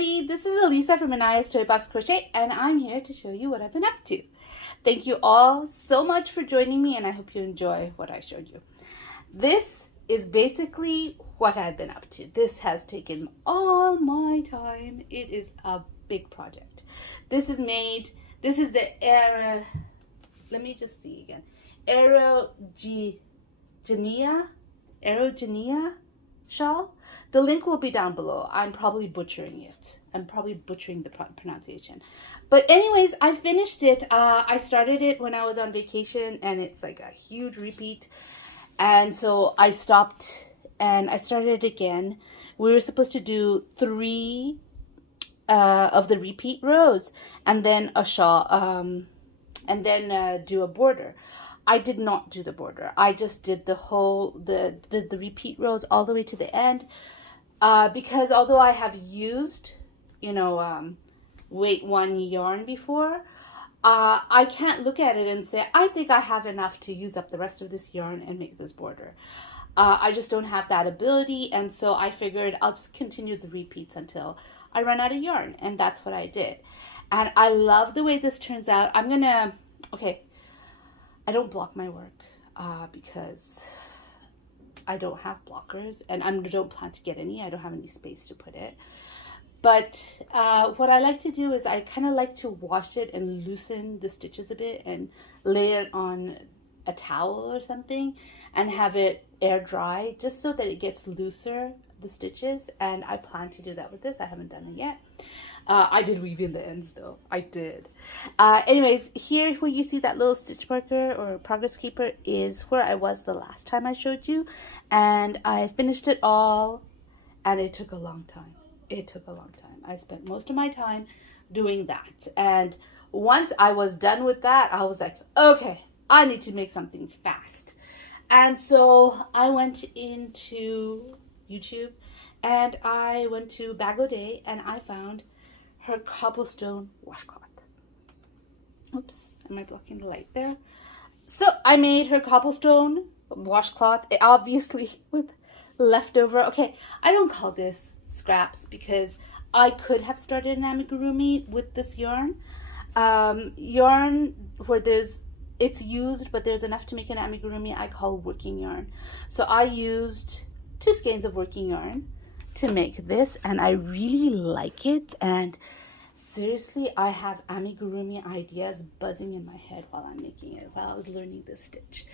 everybody, this is Elisa from Anaya's Toy Box Crochet, and I'm here to show you what I've been up to. Thank you all so much for joining me, and I hope you enjoy what I showed you. This is basically what I've been up to. This has taken all my time. It is a big project. This is the let me just see again. Erigeneia shawl. The link will be down below. I'm probably butchering it. I'm probably butchering the pronunciation. But anyways, I finished it. I started it when I was on vacation, and it's like a huge repeat. And so I stopped and I started it again. We were supposed to do 3 of the repeat rows, and then a shawl, and then do a border. I did not do the border. I just did the whole, the repeat rows all the way to the end. Because although I have used, weight 1 yarn before, I can't look at it and say, I think I have enough to use up the rest of this yarn and make this border. I just don't have that ability, and so I figured I'll just continue the repeats until I run out of yarn, and that's what I did. And I love the way this turns out. I don't block my work because I don't have blockers, and I don't plan to get any. I don't have any space to put it. But what I like to do is I kind of like to wash it and loosen the stitches a bit and lay it on a towel or something and have it air dry just so that it gets looser, the stitches. And I plan to do that with this. I haven't done it yet. I did weave in the ends though. I did. Anyways, here where you see that little stitch marker or progress keeper is where I was the last time I showed you. And I finished it all, and it took a long time. It took a long time. I spent most of my time doing that. And once I was done with that, I was like, okay, I need to make something fast. And so I went into YouTube and I went to Bag O' Day, and I found her cobblestone washcloth. Oops, am I blocking the light there? So I made her cobblestone washcloth, obviously with leftover. Okay, I don't call this scraps because I could have started an amigurumi with this yarn. Yarn where it's used but there's enough to make an amigurumi, I call working yarn. So I used 2 skeins of working yarn to make this, and I really like it. And seriously, I have amigurumi ideas buzzing in my head while I'm making it, while I was learning this stitch.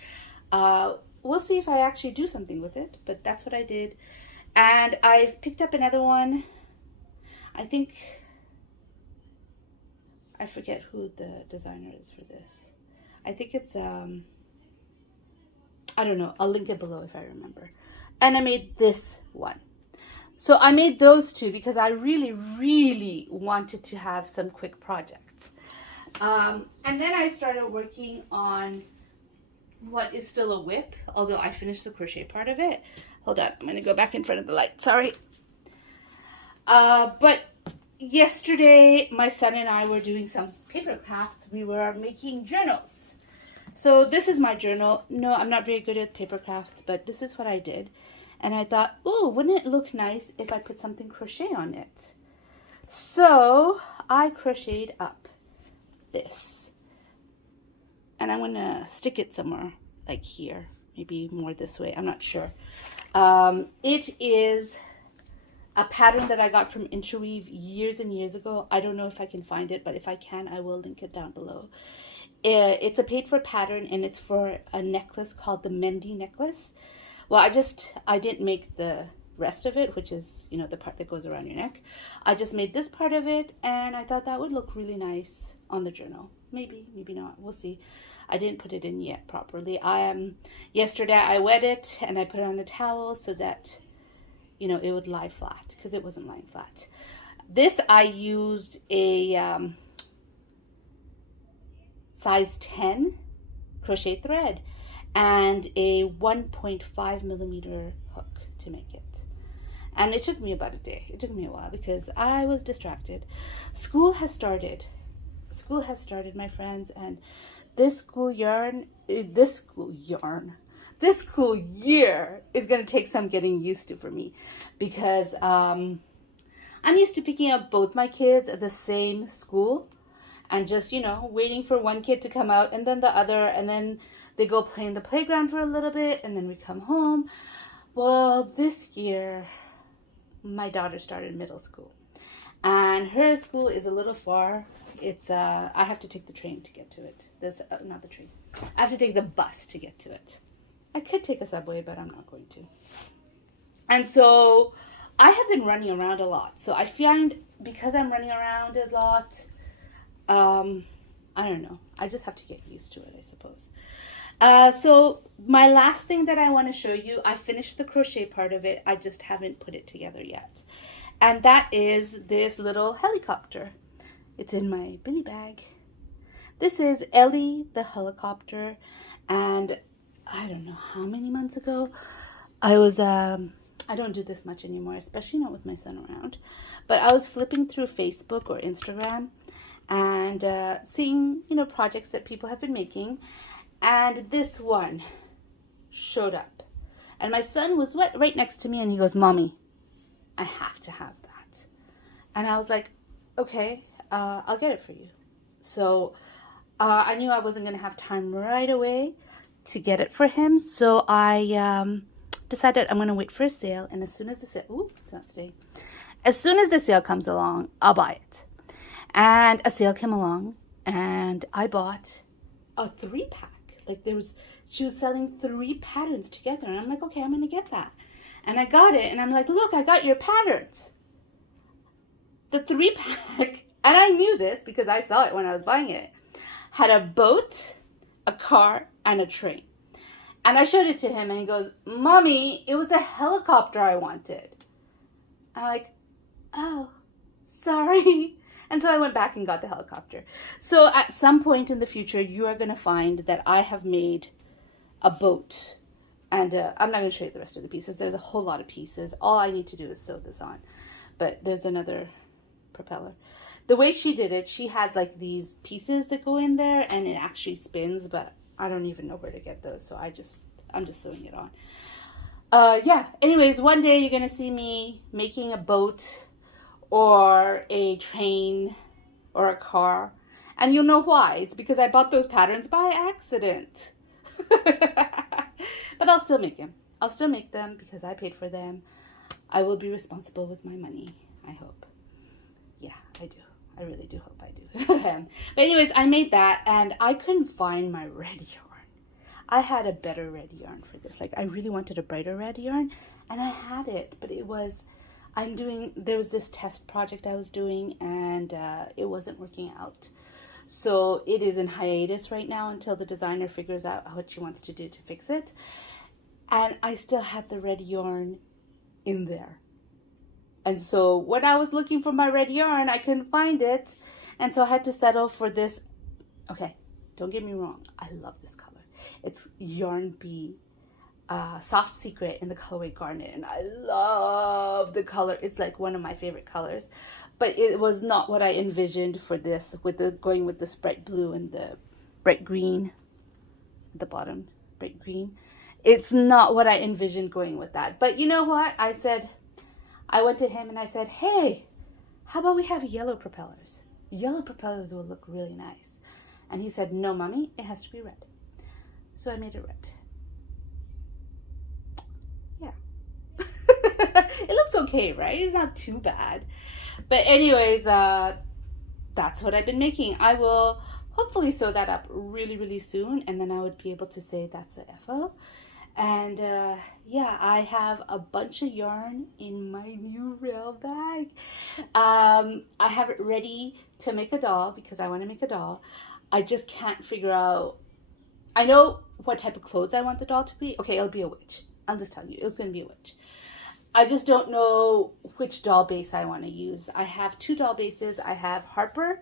We'll see if I actually do something with it, but that's what I did. And I've picked up another one. I forget who the designer is for this. I think it's, I don't know. I'll link it below if I remember. And I made this one. So I made those 2 because I really, really wanted to have some quick projects. And then I started working on what is still a whip, although I finished the crochet part of it. Hold on, I'm going to go back in front of the light. Sorry. But yesterday, my son and I were doing some paper crafts. We were making journals. So this is my journal. No, I'm not very good at paper crafts, but this is what I did. And I thought, oh, wouldn't it look nice if I put something crochet on it? So I crocheted up this. And I'm going to stick it somewhere, like here. Maybe more this way. I'm not sure. It is a pattern that I got from Interweave years and years ago. I don't know if I can find it, but if I can, I will link it down below. It's a paid-for pattern, and it's for a necklace called the Mendi necklace. Well, I didn't make the rest of it, which is, the part that goes around your neck. I just made this part of it, and I thought that would look really nice on the journal. Maybe, maybe not. We'll see. I didn't put it in yet properly. Yesterday I wet it and I put it on a towel so that, it would lie flat, because it wasn't lying flat. This I used a size 10 crochet thread and a 1.5 millimeter hook to make it. And it took me about a day. It took me a while because I was distracted. School has started. School has started, my friends, and this school year is going to take some getting used to for me, because I'm I'm used to picking up both my kids at the same school and just, waiting for one kid to come out and then the other, and then they go play in the playground for a little bit and then we come home. Well, this year, my daughter started middle school and her school is a little far. It's, I have to take the train to get to it. Not the train. I have to take the bus to get to it. I could take a subway, but I'm not going to. And so I have been running around a lot. So I find because I'm running around a lot, I don't know. I just have to get used to it, I suppose. So my last thing that I want to show you, I finished the crochet part of it. I just haven't put it together yet. And that is this little helicopter. It's in my Billy bag. This is Ellie the helicopter. And I don't know how many months ago, I was, I don't do this much anymore, especially not with my son around. But I was flipping through Facebook or Instagram and seeing, projects that people have been making. And this one showed up. And my son was right next to me and he goes, "Mommy, I have to have that." And I was like, "Okay, I'll get it for you." So I knew I wasn't going to have time right away to get it for him. So I decided I'm going to wait for a sale. And as soon as the sale, it's not staying. As soon as the sale comes along, I'll buy it. And a sale came along and I bought a 3-pack. Like she was selling 3 patterns together. And I'm like, okay, I'm going to get that. And I got it. And I'm like, look, I got your patterns. The 3-pack, and I knew this because I saw it when I was buying it, had a boat, a car, and a train. And I showed it to him and he goes, "Mommy, it was the helicopter I wanted." I'm like, "Oh, sorry." And so I went back and got the helicopter. So at some point in the future, you are going to find that I have made a boat. And I'm not going to show you the rest of the pieces. There's a whole lot of pieces. All I need to do is sew this on. But there's another propeller. The way she did it, she had like these pieces that go in there and it actually spins, but I don't even know where to get those. So I'm just sewing it on. Yeah. Anyways, one day you're going to see me making a boat or a train or a car. And you'll know why. It's because I bought those patterns by accident. But I'll still make them. I'll still make them because I paid for them. I will be responsible with my money, I hope. Yeah, I do. I really do hope I do. But anyways, I made that and I couldn't find my red yarn. I had a better red yarn for this. Like I really wanted a brighter red yarn and I had it, but it was, there was this test project I was doing and it wasn't working out. So it is in hiatus right now until the designer figures out what she wants to do to fix it. And I still had the red yarn in there. And so when I was looking for my red yarn, I couldn't find it. And so I had to settle for this. Okay, don't get me wrong. I love this color. It's Yarn Bee Soft Secret in the colorway Garnet. And I love the color. It's like one of my favorite colors. But it was not what I envisioned for this, going with this bright blue and the bright green at the bottom, bright green. It's not what I envisioned going with that. But you know what? I went to him and I said, "Hey, how about we have yellow propellers? Yellow propellers will look really nice." And he said, "No, Mommy, it has to be red." So I made it red. Yeah. It looks okay, right? It's not too bad. But anyways, that's what I've been making. I will hopefully sew that up really, really soon. And then I would be able to say that's a FO. And yeah, I have a bunch of yarn in my new rail bag. I have it ready to make a doll because I want to make a doll. I just can't figure out. I know what type of clothes I want the doll to be. Okay, it'll be a witch. I'll just tell you, it's going to be a witch. I just don't know which doll base I want to use. I have 2 doll bases. I have Harper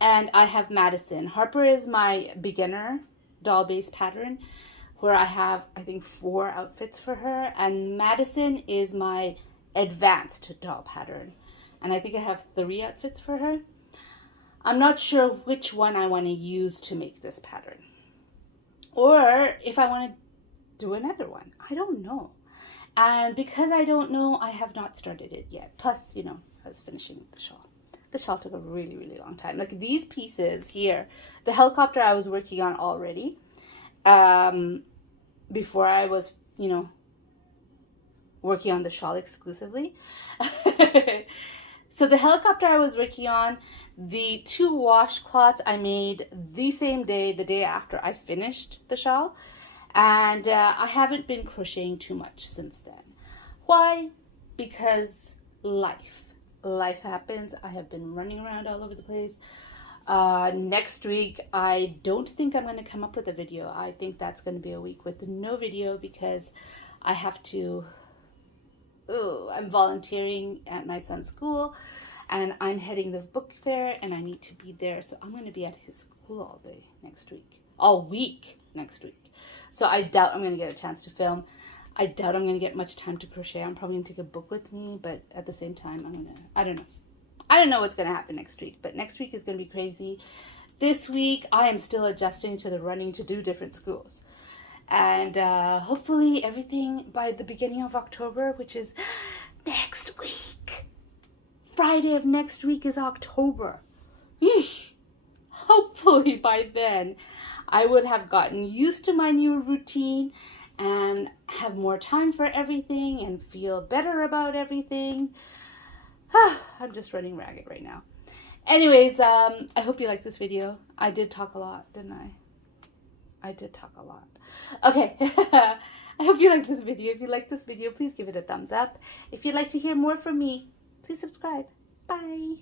and I have Madison. Harper is my beginner doll base pattern where I have, I think, 4 outfits for her. And Madison is my advanced doll pattern. And I think I have 3 outfits for her. I'm not sure which one I want to use to make this pattern. Or if I want to do another one. I don't know. And because I don't know, I have not started it yet. Plus, I was finishing the shawl. The shawl took a really, really long time. Like these pieces here, the helicopter I was working on already, before I was, you know, working on the shawl exclusively. So the helicopter I was working on, the 2 washcloths I made the same day, the day after I finished the shawl. And I haven't been crocheting too much since then. Why? Because life happens. I have been running around all over the place. Next week, I don't think I'm going to come up with a video. I think that's going to be a week with no video because I have to, I'm volunteering at my son's school and I'm heading the book fair and I need to be there. So I'm going to be at his school all day next week, all week next week. So I doubt I'm going to get a chance to film. I doubt I'm going to get much time to crochet. I'm probably going to take a book with me, but at the same time, I don't know. I don't know what's going to happen next week, but next week is going to be crazy. This week, I am still adjusting to the running to do different schools. And hopefully everything by the beginning of October, which is next week. Friday of next week is October. Eesh. Hopefully by then, I would have gotten used to my new routine and have more time for everything and feel better about everything. I'm just running ragged right now. Anyways, I hope you liked this video. I did talk a lot, didn't I? I did talk a lot. Okay. I hope you liked this video. If you liked this video, please give it a thumbs up. If you'd like to hear more from me, please subscribe. Bye.